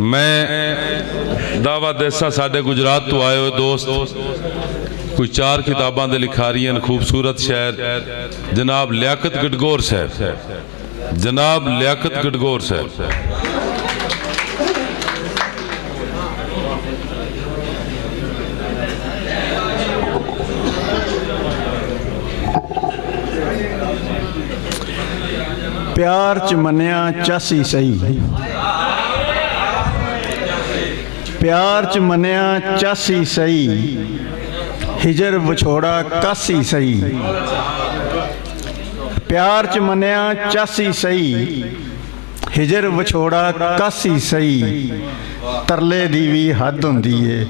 मैं दावा देसा साढ़े गुजरात तो आए हुए दोस्त कोई 4 किताबां दे लिखारियां खूबसूरत शहर जनाब लियाकत गडगौर साहब, जनाब लियाकत गडगौर साहब। प्यार च मन्निया चासी सही, प्यार च मन्निया चासी सही, हिजर विछोड़ा कासी सही। प्यार च मन्निया चासी सही, हिजर विछोड़ा कासी सही। तरले दी भी हद हुंदी है,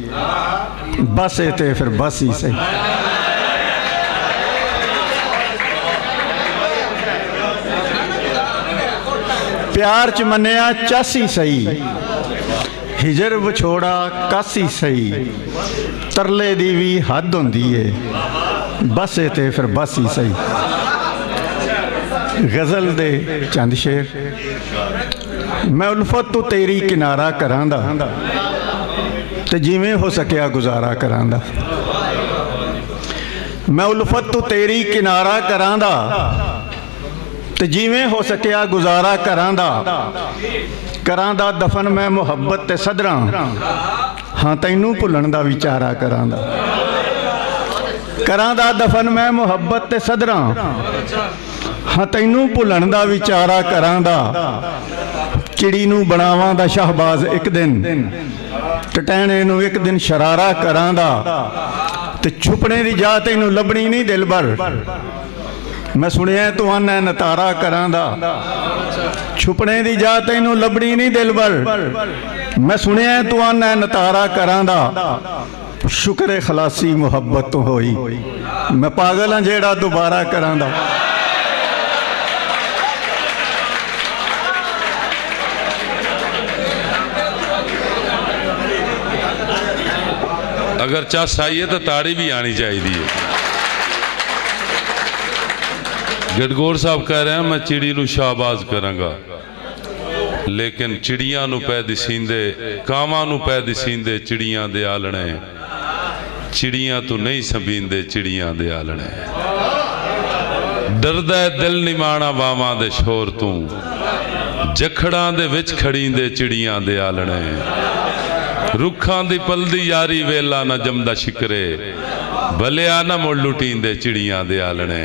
बस ए ते फिर बस ही सही। प्यार च मन्निया चासी सही, हिजर विछोड़ा कासी सही। तरले दी भी हद हुंदी है, बस ए ते फिर बस ही सही। गज़ल दे चंद शेर। मैं उल्फत तू तेरी किनारा करांदा ते जिवें हो सकिया गुजारा करांदा। मैं उल्फत तू तेरी किनारा करांदा ते जिवें हो सकिया गुजारा करांदा। करांदा दफन मैं मुहब्बत ते सदरां, हाँ तैनू भुलण दा विचारा करांदा। करांदा दफन मैं मुहब्बत ते सदरां, हाँ तैनू भुलण दा विचारा करांदा। चिड़ी नू बनावां दा शाहबाज एक दिन, टटैणे नू एक दिन शरारा करांदा। ते छुपने दी जा तैनू लभणी नहीं दिल भर, मैं सुनिया तू आना नतारा करांदा। छुपने दी जा तैनू लभनी नहीं दिल भर, मैं सुनिया तू आना नतारा करांदा। शुक्र है खलासी मुहब्बत तो होई, मैं पागल हाँ जेड़ा दोबारा करांदा। अगर चस आई है तो ताड़ी भी आनी चाहिए। गडगौर साहब कह रहे हैं मैं चिड़ी नू शाहबाज करांगा, लेकिन चिड़ियां नू पै दिसींदे, कावां नू पै दिसींदे चिड़ियां दे आलणे। चिड़ियां तू नहीं संभींदे चिड़ियां दे आलणे। डरदा है दिल निमाणा बावां दे शोर तू, जखड़ां दे विच खड़ींदे चिड़ियां दे आलणे। रुखां दी पलदी यारी वेला ना जमदा शिकरे, भलिया ना मुड़ लुटींदे चिड़ियां दे आलणे।